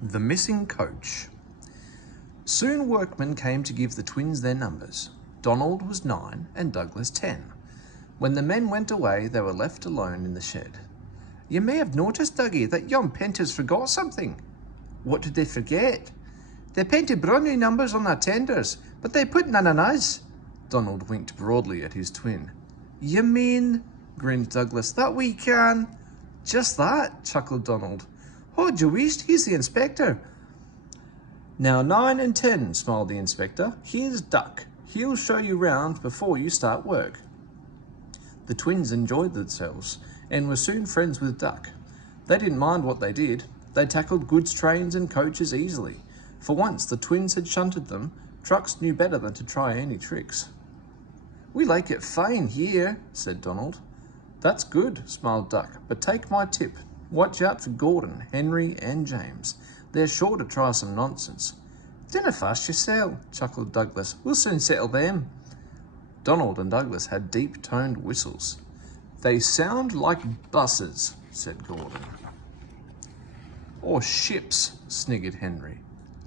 The missing coach. Soon workmen came to give the twins their numbers. Donald was 9 and Douglas 10. When the men went away, they were left alone in the shed. "You may have noticed, Dougie, that yon painters forgot something." "What did they forget?" "They painted brand new numbers on our tenders, but they put none on us." Donald winked broadly at his twin. "You mean," grinned Douglas, "that we can—" "Just that," chuckled Donald. "Hold your wrist, he's the inspector." "Now 9 and 10, smiled the inspector. "Here's Duck. He'll show you round before you start work." The twins enjoyed themselves and were soon friends with Duck. They didn't mind what they did. They tackled goods trains and coaches easily. For once the twins had shunted them, trucks knew better than to try any tricks. "We like it fine here," said Donald. "That's good," smiled Duck, "but take my tip. Watch out for Gordon, Henry and James. They're sure to try some nonsense." "Dinna fuss yourself," chuckled Douglas. "We'll soon settle them." Donald and Douglas had deep-toned whistles. "They sound like buses," said Gordon. "Or ships," sniggered Henry.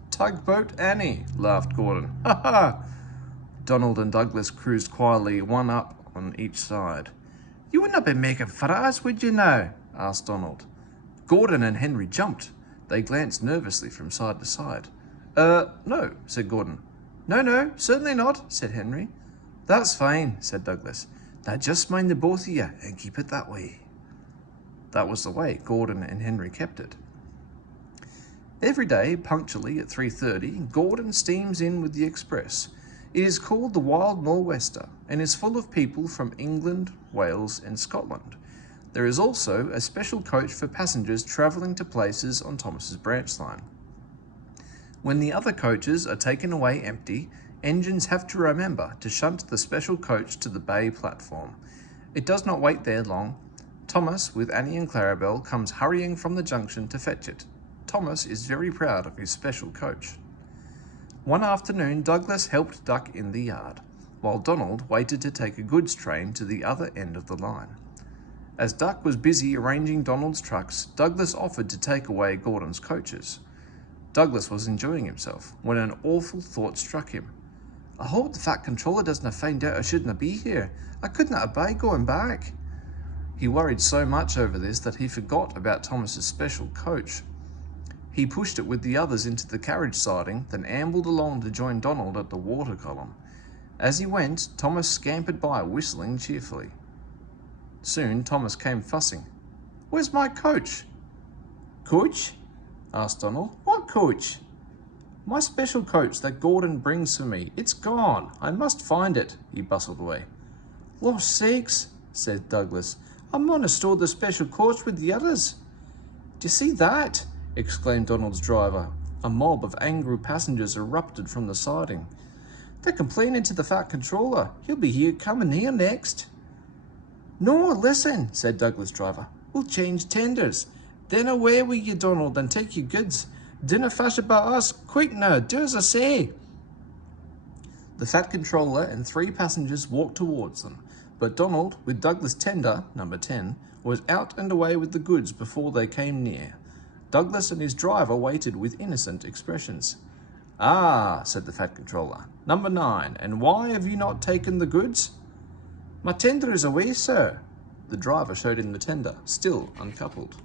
"Tugboat Annie," laughed Gordon. "Ha ha!" Donald and Douglas cruised quietly, one up on each side. "You would not be making fun of us, would you now?" asked Donald. Gordon and Henry jumped. They glanced nervously from side to side. No," said Gordon. No, certainly not," said Henry. "That's fine," said Douglas. "Now just mind the both of you and keep it that way." That was the way Gordon and Henry kept it. Every day, punctually at 3:30, Gordon steams in with the express. It is called the Wild Nor'Wester and is full of people from England, Wales and Scotland. There is also a special coach for passengers travelling to places on Thomas's branch line. When the other coaches are taken away empty, engines have to remember to shunt the special coach to the bay platform. It does not wait there long. Thomas, with Annie and Clarabelle, comes hurrying from the junction to fetch it. Thomas is very proud of his special coach. One afternoon, Douglas helped Duck in the yard, while Donald waited to take a goods train to the other end of the line. As Duck was busy arranging Donald's trucks, Douglas offered to take away Gordon's coaches. Douglas was enjoying himself when an awful thought struck him. "I hope the Fat Controller doesn't find out I shouldn't be here. I couldn't abide going back." He worried so much over this that he forgot about Thomas's special coach. He pushed it with the others into the carriage siding, then ambled along to join Donald at the water column. As he went, Thomas scampered by, whistling cheerfully. Soon Thomas came fussing. "Where's my coach?" "Coach?" asked Donald. "What coach?" "My special coach that Gordon brings for me. It's gone. I must find it." He bustled away. "Lost sakes," said Douglas. "I'm on to store the special coach with the others." "Do you see that?" exclaimed Donald's driver. A mob of angry passengers erupted from the siding. "They're complaining to the Fat Controller. He'll be coming here next." "No, listen," said Douglas' driver. "We'll change tenders. Then away with you, Donald, and take your goods. Dinna fuss about us. Quick now, do as I say." The Fat Controller and 3 passengers walked towards them, but Donald, with Douglas' tender, number 10, was out and away with the goods before they came near. Douglas and his driver waited with innocent expressions. "Ah," said the Fat Controller, "number 9, and why have you not taken the goods?" "My tender is away, sir." The driver showed him the tender, still uncoupled.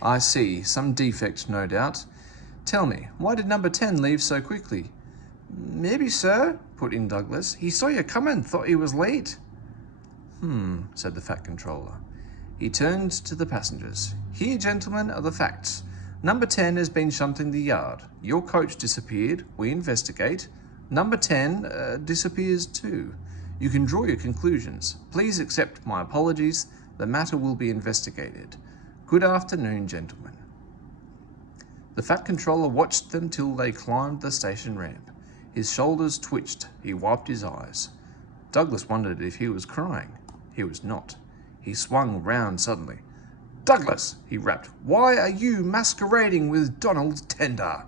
"I see, some defect, no doubt. Tell me, why did number 10 leave so quickly?" "Maybe, sir," put in Douglas, "he saw you coming, thought he was late." Said the Fat Controller. He turned to the passengers. "Here, gentlemen, are the facts. Number 10 has been shunting the yard. Your coach disappeared. We investigate. Number 10 disappears too. You can draw your conclusions. Please accept my apologies. The matter will be investigated. Good afternoon, gentlemen." The Fat Controller watched them till they climbed the station ramp. His shoulders twitched. He wiped his eyes. Douglas wondered if he was crying. He was not. He swung round suddenly. "Douglas," he rapped, "why are you masquerading with Donald's tender?"